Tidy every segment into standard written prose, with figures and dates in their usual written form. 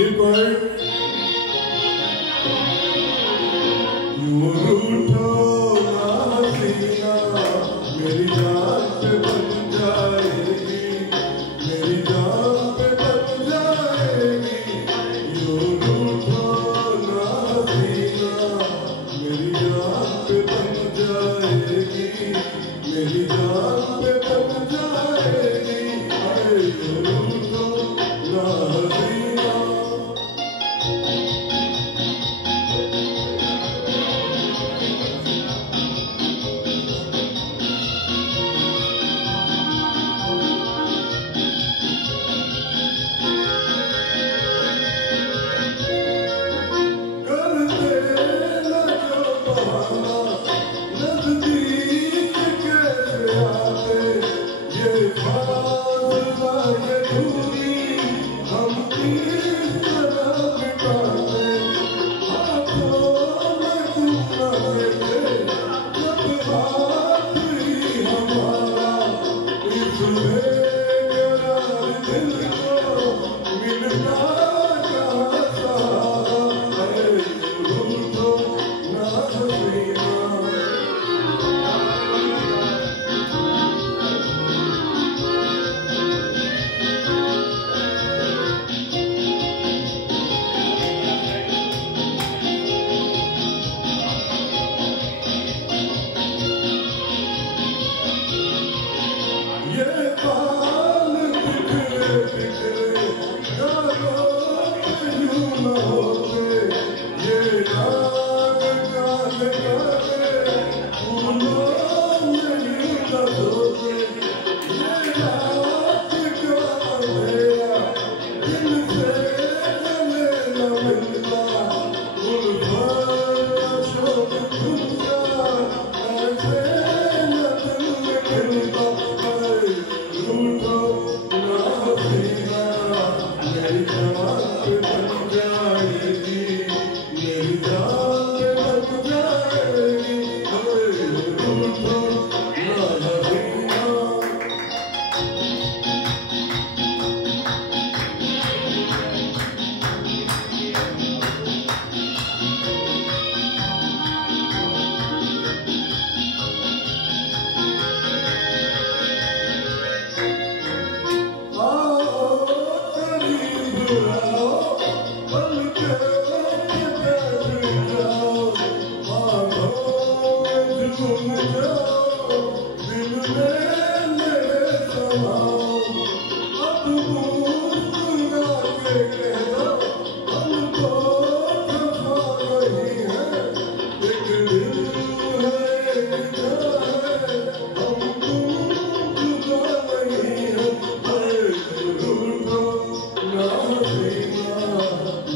ये कोई यूं रूठो ना हसीना मेरी जान पे बन जाएगी, मेरी जान पे बन जाएगी। यूं रूठो ना हसीना मेरी जान पे बन जाएगी, मेरी जान पे बन जाएगी। अरे यूं रूठो ना हसीना।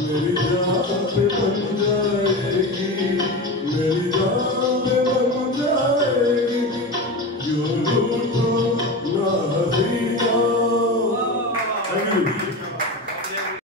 मेरी जान पे बन जा।